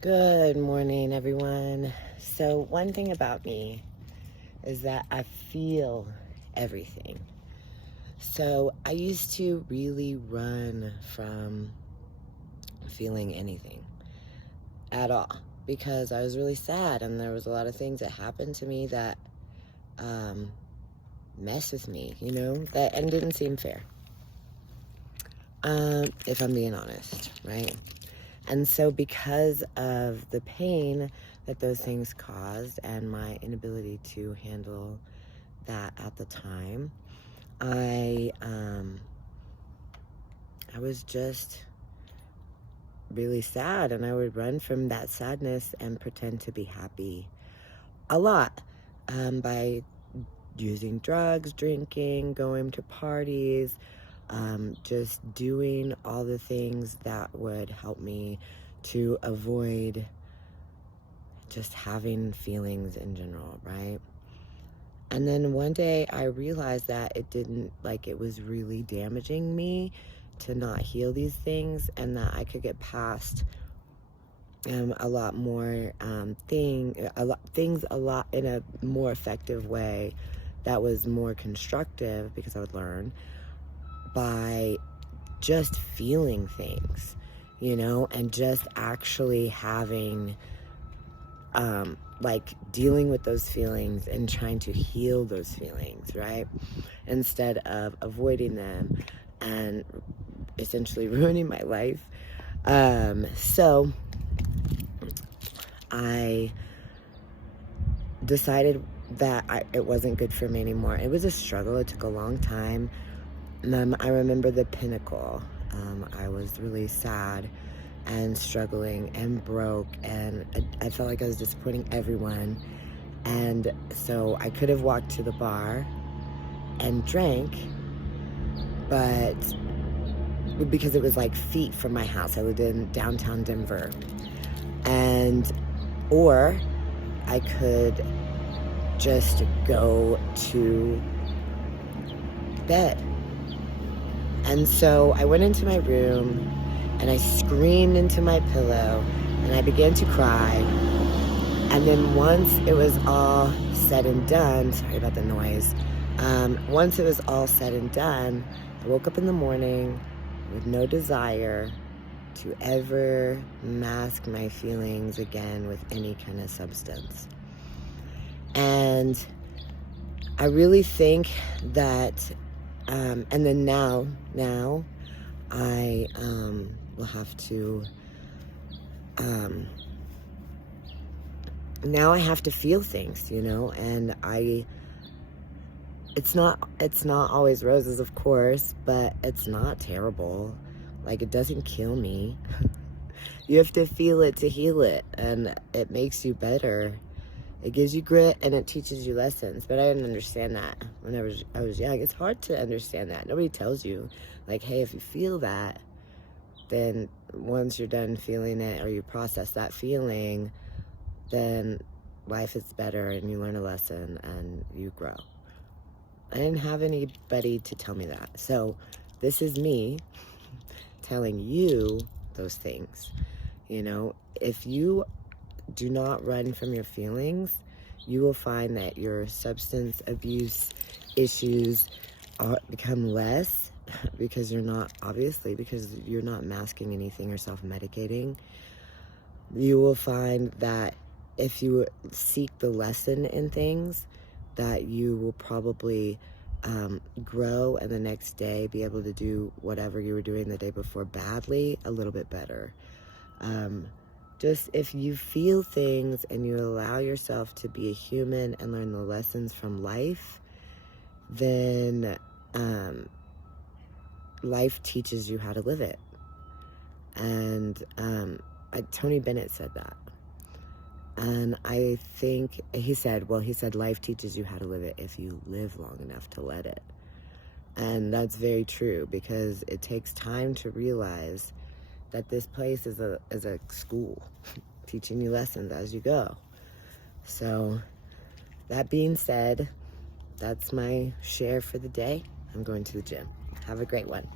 Good morning, everyone. So, one thing about me is that I feel everything. So, I used to really run from feeling anything at all because I was really sad and there was a lot of things that happened to me that um, messed with me, that and didn't seem fair. If I'm being honest, right? And so because of the pain that those things caused and my inability to handle that at the time, I was just really sad, and I would run from that sadness and pretend to be happy a lot, by using drugs, drinking, going to parties, just doing all the things that would help me to avoid just having feelings in general, right? And then one day I realized that it was really damaging me to not heal these things, and that I could get past a lot more things a lot in a more effective way that was more constructive, because I would learn by just feeling things, and just actually having dealing with those feelings and trying to heal those feelings, right? Instead of avoiding them and essentially ruining my life. So I decided that it wasn't good for me anymore. It was a struggle. It took a long time. I remember the pinnacle. I was really sad and struggling and broke, and I felt like I was disappointing everyone. And so I could have walked to the bar and drank, but because it was like feet from my house, I lived in downtown Denver, or I could just go to bed. And so I went into my room and I screamed into my pillow and I began to cry. And then once it was all said and done, sorry about the noise, once it was all said and done, I woke up in the morning with no desire to ever mask my feelings again with any kind of substance. And I really think that, and then now I will have to, now I have to feel things, and it's not always roses, of course, but it's not terrible. Like, it doesn't kill me. You have to feel it to heal it, and it makes you better. It gives you grit and it teaches you lessons. But I didn't understand that when I was young. It's hard to understand that. Nobody tells you, like, hey, if you feel that, then once you're done feeling it or you process that feeling, then life is better and you learn a lesson and you grow. I didn't have anybody to tell me that. So this is me telling you those things. If you do not run from your feelings, you will find that your substance abuse issues become less because you're not masking anything or self-medicating. You will find that if you seek the lesson in things, that you will probably grow, and the next day be able to do whatever you were doing the day before badly a little bit better. Just if you feel things and you allow yourself to be a human and learn the lessons from life, then life teaches you how to live it. And Tony Bennett said that. And I think he said life teaches you how to live it if you live long enough to let it. And that's very true, because it takes time to realize that this place is a school teaching you lessons as you go. So that being said, that's my share for the day. I'm going to the gym. Have a great one.